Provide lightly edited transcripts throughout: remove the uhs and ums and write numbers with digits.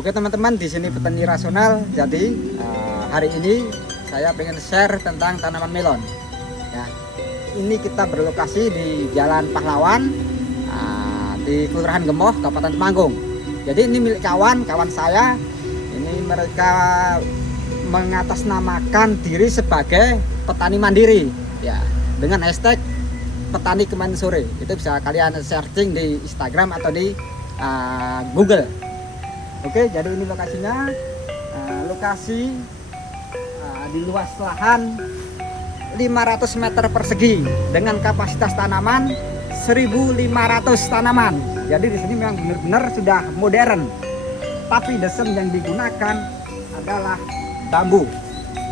Oke teman-teman, di sini petani rasional. Jadi hari ini saya pengen share tentang tanaman melon. Ya, ini kita berlokasi di Jalan Pahlawan, di Kelurahan Gemoh, Kabupaten Temanggung. Jadi ini milik kawan saya. Ini mereka mengatasnamakan diri sebagai petani mandiri, ya, dengan hashtag petani kemarin sore. Itu bisa kalian searching di Instagram atau di Google. Oke, jadi ini lokasinya, lokasi di luas lahan 500 meter persegi dengan kapasitas tanaman 1.500 tanaman. Jadi di sini memang benar-benar sudah modern, tapi desain yang digunakan adalah bambu.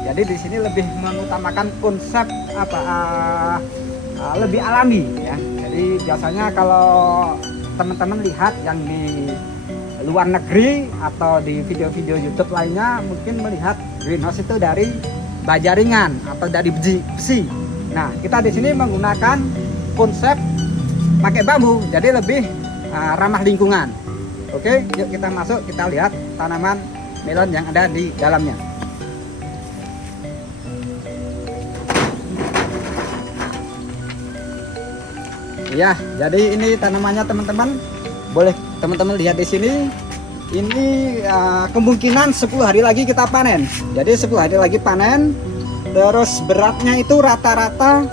Jadi di sini lebih mengutamakan konsep lebih alami, ya. Jadi biasanya kalau teman-teman lihat yang di luar negeri atau di video-video YouTube lainnya, mungkin melihat greenhouse itu dari baja ringan atau dari besi. Nah, kita di sini menggunakan konsep pakai bambu, jadi lebih ramah lingkungan. Oke, yuk kita masuk, kita lihat tanaman melon yang ada di dalamnya. Ya, jadi ini tanamannya teman-teman. Boleh teman-teman lihat di sini. Ini kemungkinan 10 hari lagi kita panen. Jadi 10 hari lagi panen. Terus beratnya itu rata-rata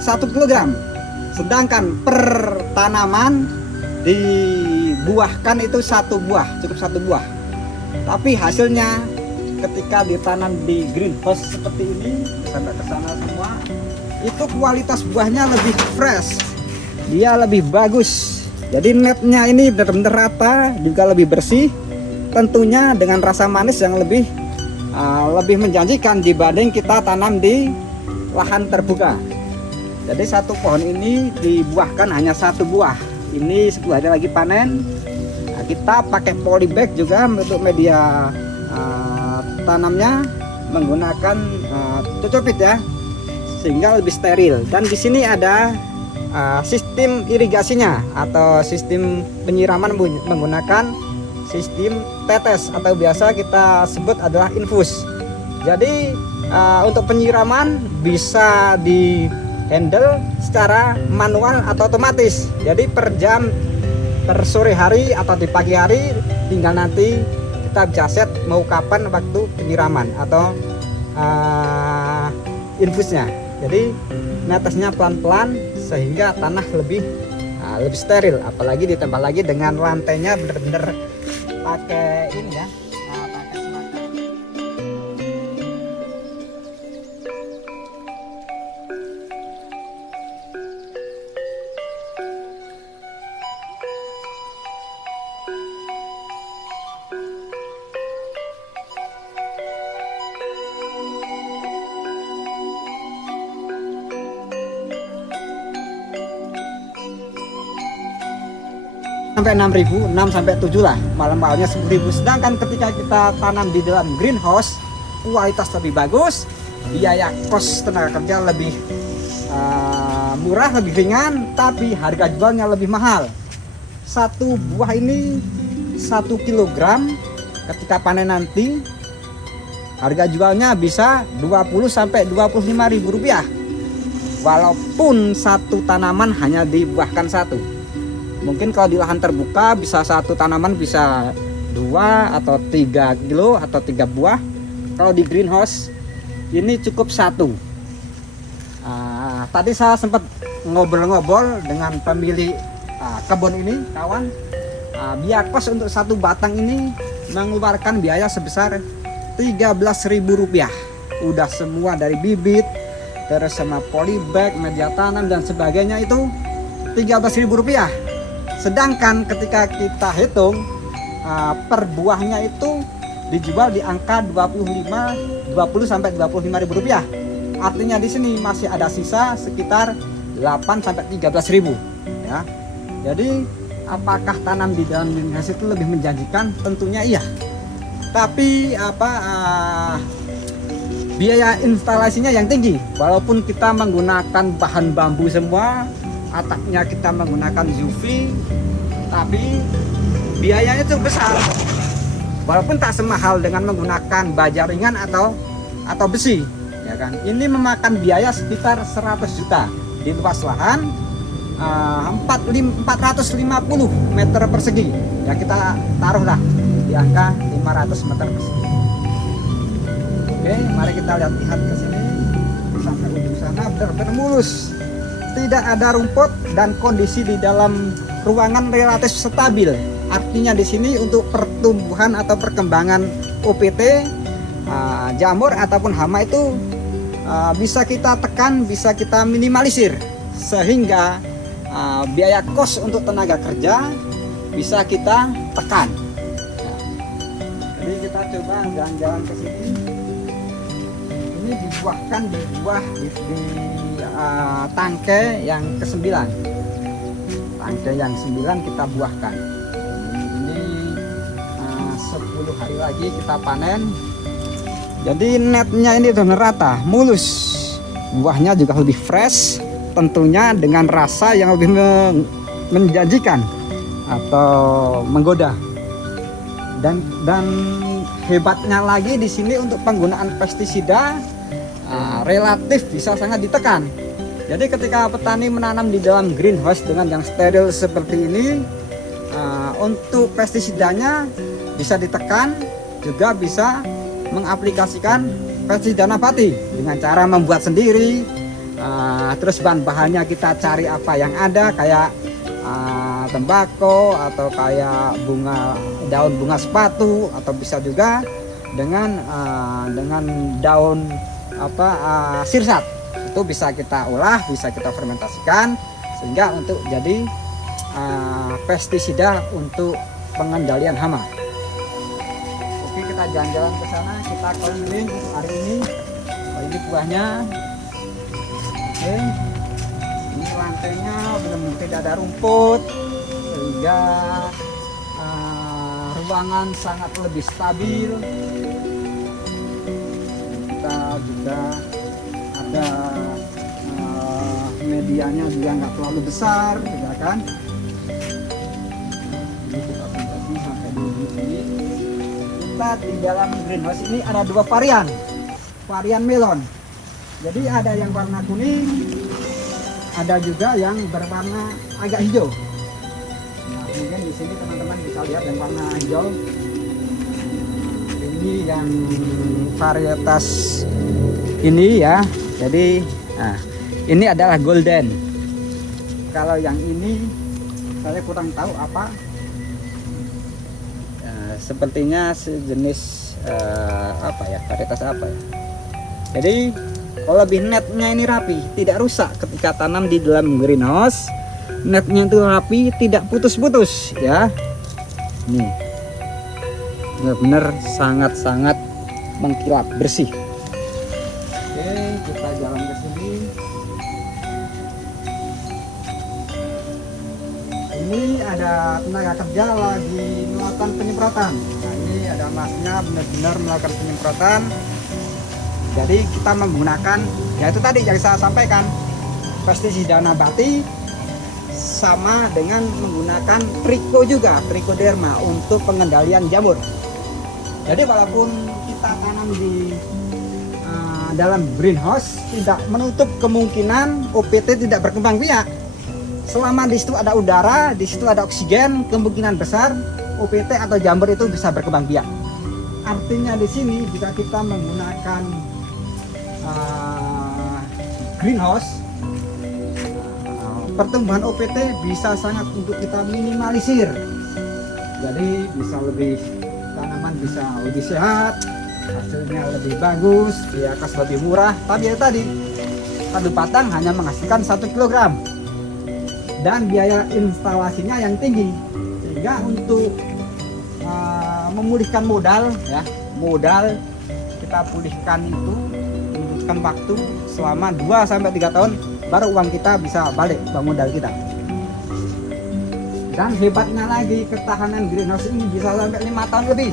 1 kg. Sedangkan per tanaman dibuahkan itu 1 buah, cukup 1 buah. Tapi hasilnya ketika ditanam di greenhouse seperti ini, sampai ke sana semua, itu kualitas buahnya lebih fresh. Dia lebih bagus. Jadi netnya ini benar-benar rata, juga lebih bersih. Tentunya dengan rasa manis yang lebih menjanjikan dibanding kita tanam di lahan terbuka. Jadi satu pohon ini dibuahkan hanya 1 buah. Ini 10 hari lagi panen. Nah, kita pakai polybag juga untuk media tanamnya, menggunakan cocopit, ya, sehingga lebih steril. Dan di sini ada sistem irigasinya atau sistem penyiraman menggunakan sistem tetes atau biasa kita sebut adalah infus. Jadi untuk penyiraman bisa di handle secara manual atau otomatis. Jadi per jam, per sore hari atau di pagi hari, tinggal nanti kita bisa set mau kapan waktu penyiraman atau infusnya. Jadi netesnya pelan-pelan sehingga tanah lebih steril, apalagi ditambah lagi dengan lantainya bener-bener pakai ini, ya, pakai semacam. Sampai 6.000, 6 sampai 7 lah, malam-malamnya 10.000. Sedangkan ketika kita tanam di dalam greenhouse, kualitas lebih bagus, biaya kos tenaga kerja lebih murah, lebih ringan, tapi harga jualnya lebih mahal. Satu buah ini 1 kg, ketika panen nanti harga jualnya bisa 20 sampai 25.000 rupiah. Walaupun satu tanaman hanya dibuahkan 1. Mungkin kalau di lahan terbuka bisa satu tanaman bisa 2 atau 3 kilo atau 3 buah. Kalau di greenhouse ini cukup 1. Tadi saya sempat ngobrol-ngobrol dengan pemilik kebun ini, kawan. Biaya kos untuk 1 batang ini mengeluarkan biaya sebesar 13.000 rupiah. Udah semua dari bibit, terus sama polybag, media tanam dan sebagainya, itu 13.000 rupiah. Sedangkan ketika kita hitung per buahnya itu dijual di angka 20 sampai 25.000 rupiah. Artinya di sini masih ada sisa sekitar 8 sampai 13.000, ya. Jadi apakah tanam di dalam greenhouse itu lebih menjanjikan? Tentunya iya. Tapi biaya instalasinya yang tinggi. Walaupun kita menggunakan bahan bambu semua, atapnya kita menggunakan UV, tapi biayanya itu besar. walaupun tak semahal dengan menggunakan baja ringan atau besi, ya kan. Ini memakan biaya sekitar 100 juta di luas lahan 450 meter persegi, ya kita taruhlah di angka 500 meter persegi. Oke, mari kita lihat ke sini sampai ujung sana, benar-benar mulus, tidak ada rumput dan kondisi di dalam ruangan relatif stabil. Artinya di sini untuk pertumbuhan atau perkembangan OPT, jamur ataupun hama itu bisa kita tekan, bisa kita minimalisir, sehingga biaya kos untuk tenaga kerja bisa kita tekan. Jadi kita coba jalan-jalan ke sini. Ini dibuahkan di tangke yang ke-9. Tangke yang 9 kita buahkan. Ini 10 hari lagi kita panen. Jadi netnya ini udah rata, mulus. Buahnya juga lebih fresh, tentunya dengan rasa yang lebih menjanjikan atau menggoda. Dan hebatnya lagi di sini untuk penggunaan pestisida relatif bisa sangat ditekan. Jadi ketika petani menanam di dalam greenhouse dengan yang steril seperti ini, untuk pestisidanya bisa ditekan, juga bisa mengaplikasikan pestisida nabati dengan cara membuat sendiri. Terus bahan-bahannya kita cari apa yang ada, kayak tembakau atau kayak daun bunga sepatu, atau bisa juga dengan daun sirsat. Itu bisa kita olah, bisa kita fermentasikan sehingga untuk jadi pestisida untuk pengendalian hama. Oke, kita jalan-jalan ke sana, kita keliling hari ini. Ini buahnya. Oke, ini lantainya benar-benar tidak ada rumput, sehingga ruangan sangat lebih stabil. Kita juga ada medianya juga nggak terlalu besar, ya kan. Ini kita batasi sampai di sini. Kita di dalam greenhouse ini ada 2 varian melon. Jadi ada yang warna kuning, ada juga yang berwarna agak hijau. Nah, mungkin di sini teman-teman bisa lihat yang warna hijau. Ini yang varietas ini ya. Jadi ini adalah golden. Kalau yang ini saya kurang tahu apa. Sepertinya sejenis varietas apa ya. Jadi kalau lebih netnya ini rapi, tidak rusak ketika tanam di dalam greenhouse. Netnya itu rapi, tidak putus-putus ya. Nih, benar-benar sangat-sangat mengkilap, bersih. Oke, kita jalan ke sini. Ini ada tenaga kerja lagi melakukan penyemprotan. Nah, ini ada masnya benar-benar melakukan penyemprotan. Jadi kita menggunakan, ya itu tadi yang saya sampaikan, pestisida nabati sama dengan menggunakan trichoderma untuk pengendalian jamur. Jadi walaupun kita tanam di dalam greenhouse, tidak menutup kemungkinan OPT tidak berkembang biak. Selama di situ ada udara, di situ ada oksigen, kemungkinan besar OPT atau jamur itu bisa berkembang biak. Artinya di sini jika kita menggunakan greenhouse, pertumbuhan OPT bisa sangat untuk kita minimalisir. Jadi tanaman bisa lebih sehat, hasilnya lebih bagus, biaya kos lebih murah. Tapi ya tadi, satu batang hanya menghasilkan 1 kg dan biaya instalasinya yang tinggi, sehingga untuk memulihkan modal kita pulihkan itu membutuhkan waktu selama 2-3 tahun, baru uang kita bisa balik modal kita. Dan hebatnya lagi, ketahanan greenhouse ini bisa sampai 5 tahun lebih.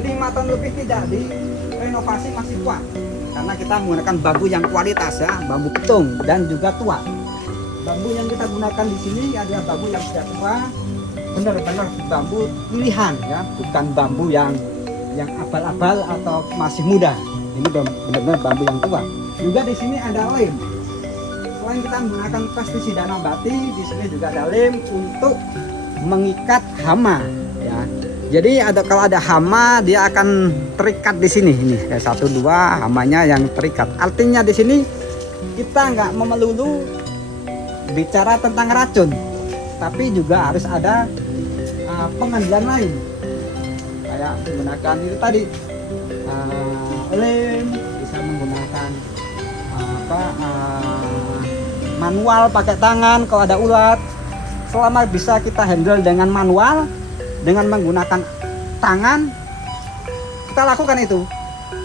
5 tahun lebih tidak direnovasi, masih kuat, karena kita menggunakan bambu yang kualitas ya, bambu petung dan juga tua. Bambu yang kita gunakan di sini adalah bambu yang sudah tua, benar-benar bambu pilihan ya, bukan bambu yang abal-abal atau masih muda. Ini benar-benar bambu yang tua. Juga di sini ada lem. Selain kita menggunakan pestisida nabati, di sini juga ada lem untuk mengikat hama ya. Jadi kalau ada hama dia akan terikat di sini. Ini kayak 1 2 hamanya yang terikat. Artinya di sini kita nggak melulu bicara tentang racun, tapi juga harus ada pengendalian lain. Kayak menggunakan itu tadi lem, bisa menggunakan manual pakai tangan kalau ada ulat. Selama bisa kita handle dengan manual, dengan menggunakan tangan, kita lakukan itu.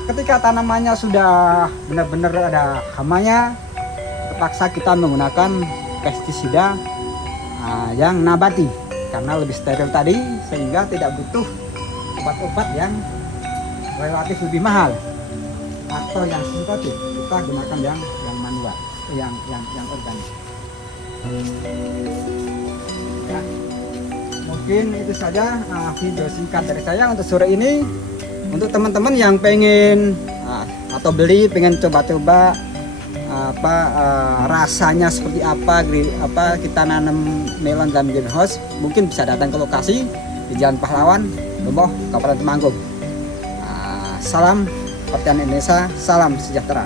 Ketika tanamannya sudah benar-benar ada hamanya, terpaksa kita menggunakan pestisida yang nabati karena lebih steril tadi, sehingga tidak butuh obat-obat yang relatif lebih mahal atau yang sintetik. Kita gunakan yang manual, yang organik. Ya, mungkin itu saja video singkat dari saya untuk sore ini. Untuk teman-teman yang pengen atau beli, pengen coba-coba rasanya seperti apa kita nanam melon dalam greenhouse, mungkin bisa datang ke lokasi di Jalan Pahlawan, Lombok, Kabupaten Temanggung. Salam pertanian Indonesia, salam sejahtera.